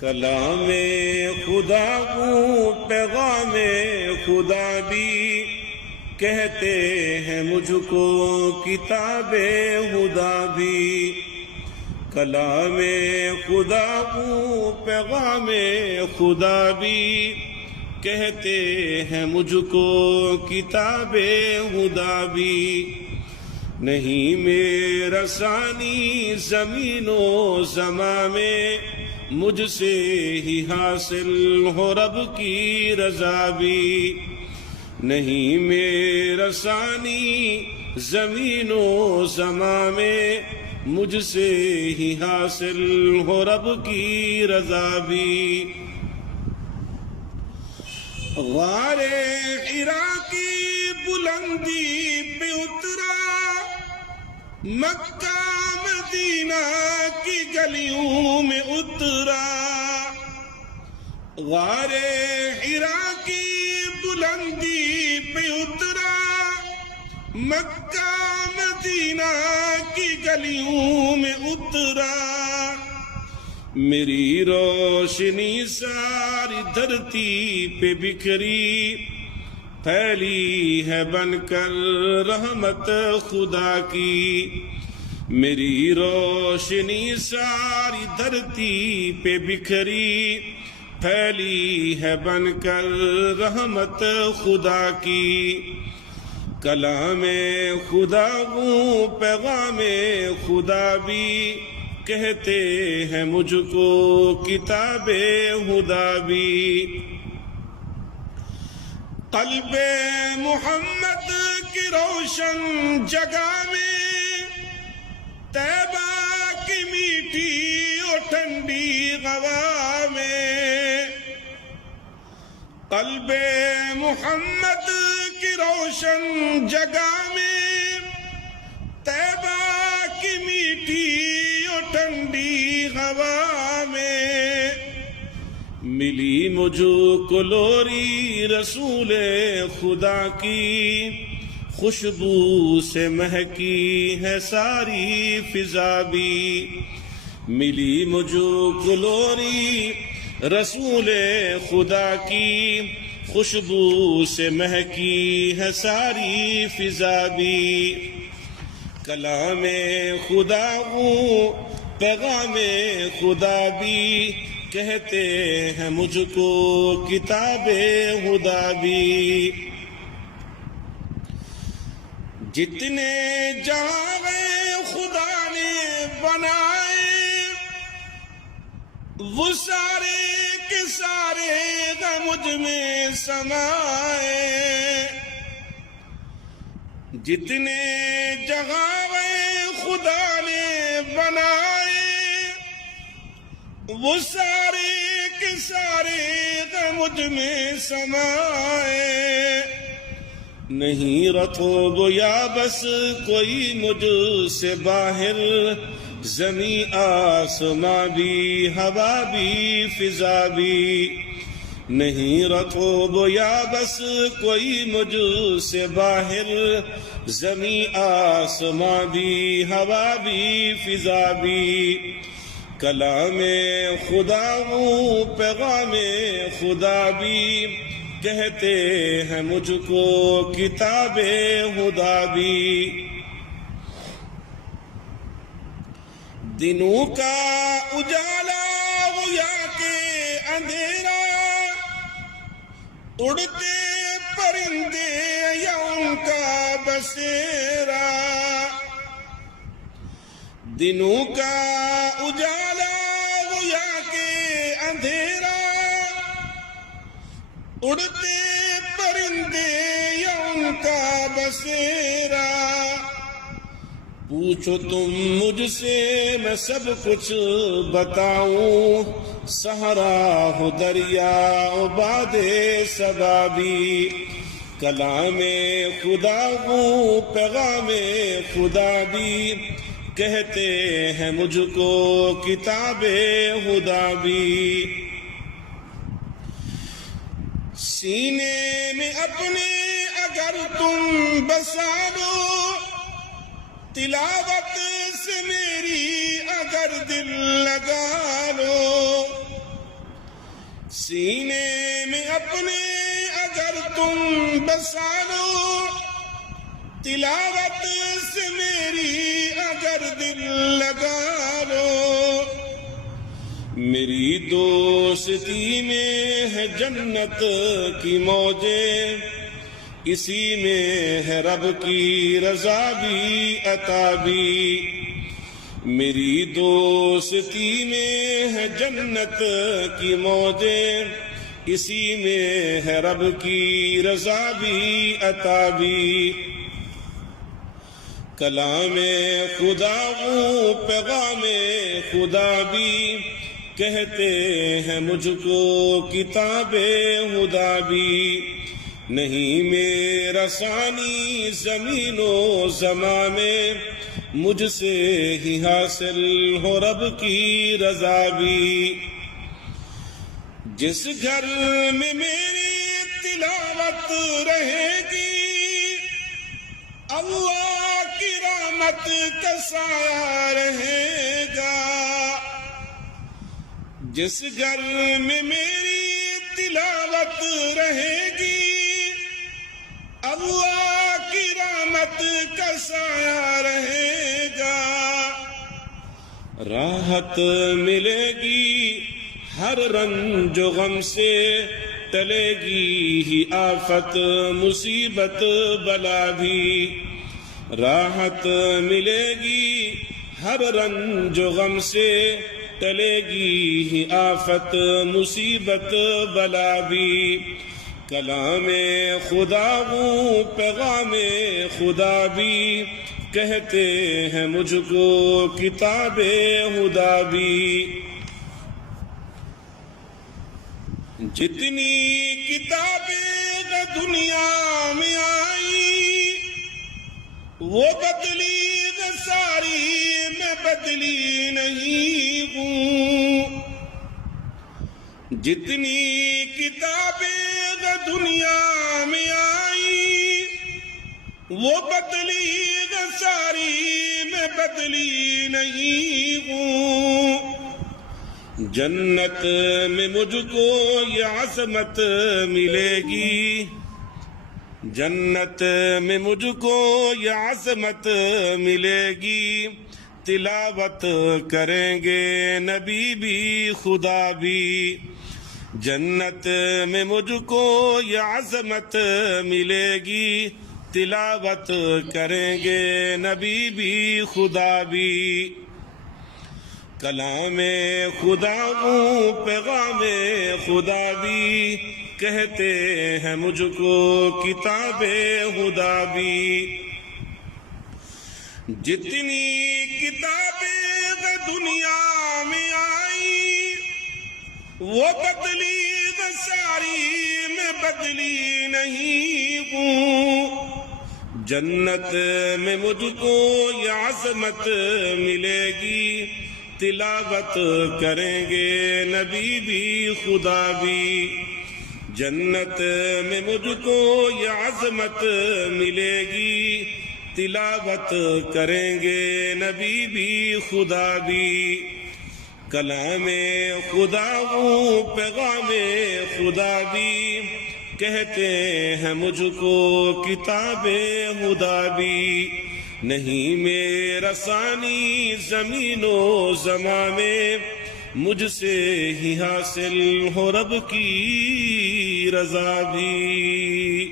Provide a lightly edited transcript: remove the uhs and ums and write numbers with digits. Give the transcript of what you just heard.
کلام خدا کو پیغام خدا بھی کہتے ہیں مجھ کو، کتاب خدا بھی کلام خدا کو پیغام خدا بھی کہتے ہیں مجھ کو، کتاب خدا بھی نہیں میرا ثانی زمین و زماں میں، مجھ سے ہی حاصل ہو رب کی رضا بھی نہیں میرا ثانی زمین و زماں میں، مجھ سے ہی حاصل ہو رب کی رضا بھی غار حرا کی بلندی پہ اترا، مکہ مدینہ کی گلیوں میں اترا، غار حرا کی بلندی پہ اترا، مکہ مدینہ کی گلیوں میں اترا، میری روشنی ساری دھرتی پہ بکھری، پھیلی ہے بن کر رحمت خدا کی، میری روشنی ساری دھرتی پہ بکھری، پھیلی ہے بن کر رحمت خدا کی، کلام خدا کو پیغام خدا بھی کہتے ہیں مجھ کو، کتاب خدا بھی قلب محمد کی روشن جگہ میں، طیبہ کی میٹھی اور ٹھنڈی ہوا میں، قلب محمد کی روشن جگہ میں، طیبہ کی میٹھی اور ٹھنڈی ہوا میں، ملی مجھ کو لوری رسول خدا کی، خوشبو سے مہکی ہے ساری فضا بھی، ملی مجھ کو لوری رسول خدا کی، خوشبو سے مہکی ہے ساری فضا بھی، کلام خدا کو پیغام خدا بھی کہتے ہیں مجھ کو، کتاب خدا بھی جتنے جہاں خدا نے بنائے، وہ سارے کے سارے مجھ میں سمائے، جتنے جہاں خدا نے بنائے، وہ سارے کے سارے مجھ میں سمائے، نہیں رطب یا بس کوئی مجھ سے باہر، زمین آسماں بھی ہوا بھی فضا بھی، نہیں رطب یا بس کوئی مجھ سے باہر، زمین آسماں بھی ہوا بھی فضا بھی، کلام خدا کو پیغام خدا بھی کہتے ہیں مجھ کو، کتاب خدا بھی دنوں کا اجالا ہو یا کہ اندھیرا، اڑتے پرندے یا ان کا بسیرا، دنوں کا اجالا ہو یا کہ اندھیرا، اڑتے پرندے یا ان کا بسیرا، پوچھو تم مجھ سے میں سب کچھ بتاؤں، صحرا ہو دریا و باد صبا بھی، کلام خدا کو پیغام خدا بھی کہتے ہیں مجھ کو، کتاب خدا بھی سینے میں اپنے اگر تم بسا لو، تلاوت سے میری اگر دل لگا لو، سینے میں اپنے اگر تم بسا لو، تلاوت سے میری اگر دل لگا لو، میری دوستی میں ہے جنت کی موجیں، اسی میں ہے رب کی رضا بھی عطا بھی، میری دوستی میں ہے جنت کی موجیں، اسی میں ہے رب کی رضا بھی عطا بھی، کلام خدا ہوں پیغام خدا بھی، کہتے ہیں مجھ کو کتاب خدا بھی، نہیں میرا ثانی زمین و زمان میں، مجھ سے ہی حاصل ہو رب کی رضا بھی، جس گھر میں میری تلاوت رہے گی، اللہ کی رحمت کا سایہ رہے گا، جس گھر میں میری تلاوت رہے گی، اللہ کی رحمت کا سایہ رہے گا، راحت ملے گی ہر رنج و غم سے، ٹلے گی ہی آفت مصیبت بلا بھی، راحت ملے گی ہر رنج و غم سے، ٹلے گی ہی آفت مصیبت بلا بھی، کلام خدا ہوں پیغام خدا بھی، کہتے ہیں مجھ کو کتاب خدا بھی، جتنی کتابیں دنیا میں آئی وہ بدلی ساری، میں بدلی نہیں ہوں، جتنی کتابیں دنیا میں آئی وہ بدلی ساری، میں بدلی نہیں ہوں، جنت میں مجھ کو یہ عظمت ملے گی، جنت میں مجھ کو یہ عظمت ملے گی، تلاوت کریں گے نبی بھی خدا بھی، جنت میں مجھ کو یہ عظمت ملے گی، تلاوت کریں گے نبی بھی خدا بھی، کلام خدا ہوں پیغام خدا بھی، کہتے ہیں مجھ کو کتاب خدا بھی، جتنی کتابیں دنیا میں آئی وہ بدلی ساری، میں بدلی نہیں ہوں، جنت میں مجھ کو یہ عظمت ملے گی، تلاوت کریں گے نبی بھی خدا بھی، جنت میں مجھ کو یہ عظمت ملے گی، تلاوت کریں گے نبی بھی خدا بھی، کلام خدا ہوں پیغام خدا بھی، کہتے ہیں مجھ کو کتاب خدا بھی، نہیں میرا ثانی زمین و زمان میں، مجھ سے ہی حاصل ہو رب کی رضا بھی۔